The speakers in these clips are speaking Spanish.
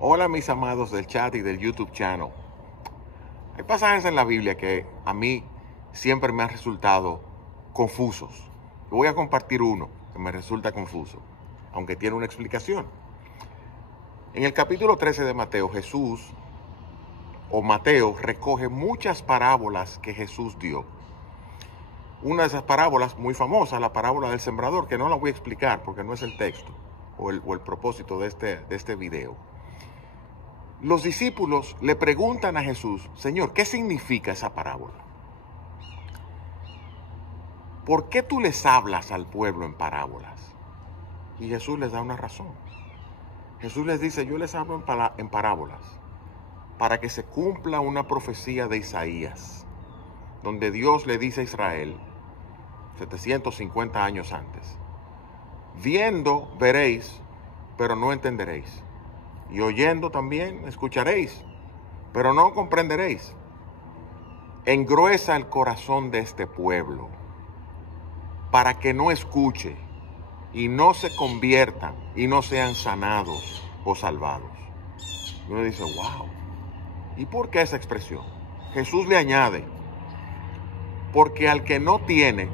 Hola mis amados del chat y del YouTube channel. Hay pasajes en la Biblia que a mí siempre me han resultado confusos. Voy a compartir uno que me resulta confuso, aunque tiene una explicación. En el capítulo 13 de Mateo, Mateo recoge muchas parábolas que Jesús dio. Una de esas parábolas muy famosa, la parábola del sembrador, que no la voy a explicar porque no es el texto o el propósito de este video. Los discípulos le preguntan a Jesús: Señor, ¿qué significa esa parábola? ¿Por qué tú les hablas al pueblo en parábolas? Y Jesús les da una razón. Jesús les dice: yo les hablo en parábolas para que se cumpla una profecía de Isaías, donde Dios le dice a Israel 750 años antes: viendo veréis, pero no entenderéis. Y oyendo también escucharéis, pero no comprenderéis. Engruesa el corazón de este pueblo para que no escuche y no se conviertan y no sean sanados o salvados. Y uno dice: wow. ¿Y por qué esa expresión? Jesús le añade: porque al que no tiene,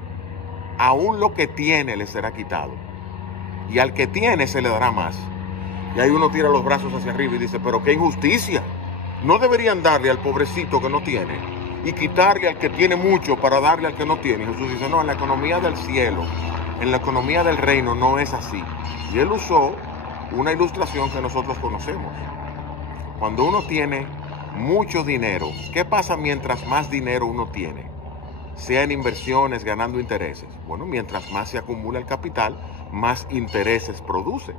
aún lo que tiene le será quitado, y al que tiene se le dará más. Y ahí uno tira los brazos hacia arriba y dice: pero qué injusticia. No deberían darle al pobrecito que no tiene y quitarle al que tiene mucho para darle al que no tiene. Y Jesús dice: no, en la economía del cielo, en la economía del reino no es así. Y él usó una ilustración que nosotros conocemos. Cuando uno tiene mucho dinero, ¿qué pasa mientras más dinero uno tiene? Sea en inversiones, ganando intereses. Bueno, mientras más se acumula el capital, más intereses produce.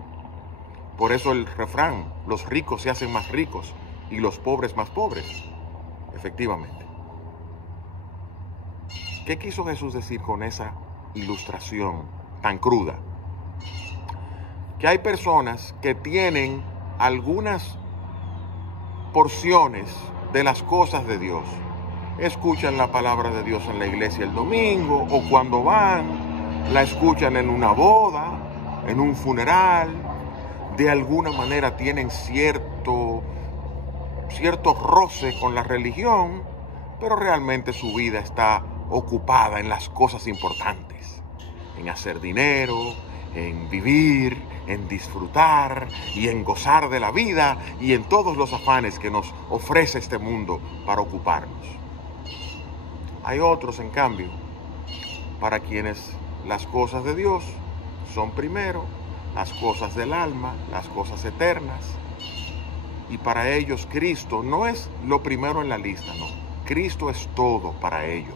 Por eso el refrán: los ricos se hacen más ricos y los pobres más pobres. Efectivamente. ¿Qué quiso Jesús decir con esa ilustración tan cruda? Que hay personas que tienen algunas porciones de las cosas de Dios. Escuchan la palabra de Dios en la iglesia el domingo, o cuando van, la escuchan en una boda, en un funeral. De alguna manera tienen cierto roce con la religión, pero realmente su vida está ocupada en las cosas importantes, en hacer dinero, en vivir, en disfrutar y en gozar de la vida y en todos los afanes que nos ofrece este mundo para ocuparnos. Hay otros, en cambio, para quienes las cosas de Dios son primero, las cosas del alma, las cosas eternas. Y para ellos Cristo no es lo primero en la lista, no. Cristo es todo para ellos.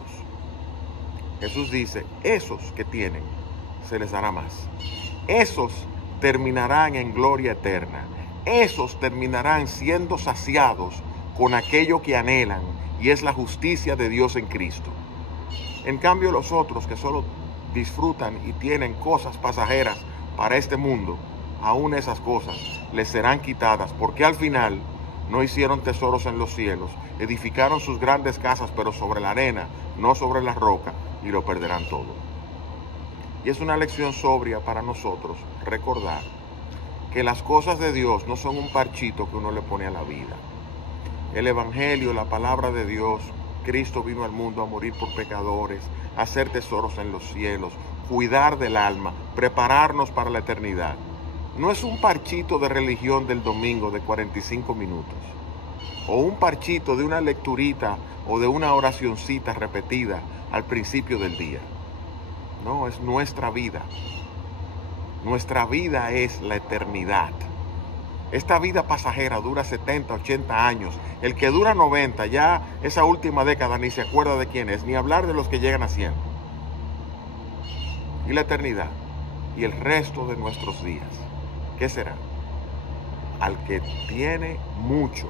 Jesús dice: esos que tienen, se les dará más. Esos terminarán en gloria eterna. Esos terminarán siendo saciados con aquello que anhelan, y es la justicia de Dios en Cristo. En cambio, los otros que solo disfrutan y tienen cosas pasajeras para este mundo, aún esas cosas les serán quitadas, porque al final no hicieron tesoros en los cielos, edificaron sus grandes casas, pero sobre la arena, no sobre la roca, y lo perderán todo. Y es una lección sobria para nosotros recordar que las cosas de Dios no son un parchito que uno le pone a la vida. El Evangelio, la palabra de Dios, Cristo vino al mundo a morir por pecadores, a hacer tesoros en los cielos, cuidar del alma, prepararnos para la eternidad. No es un parchito de religión del domingo de 45 minutos, o un parchito de una lecturita o de una oracioncita repetida al principio del día. No, es nuestra vida. Nuestra vida es la eternidad. Esta vida pasajera dura 70, 80 años. El que dura 90, ya esa última década ni se acuerda de quién es, ni hablar de los que llegan a 100. Y la eternidad, y el resto de nuestros días, ¿qué será? Al que tiene mucho,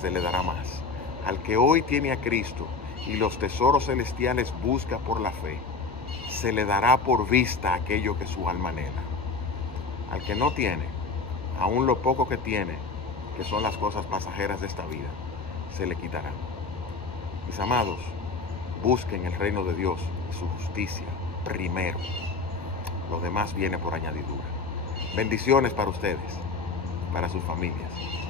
se le dará más. Al que hoy tiene a Cristo y los tesoros celestiales busca por la fe, se le dará por vista aquello que su alma anhela. Al que no tiene, aún lo poco que tiene, que son las cosas pasajeras de esta vida, se le quitará. Mis amados, busquen el reino de Dios y su justicia primero. Lo demás viene por añadidura. Bendiciones para ustedes. para sus familias.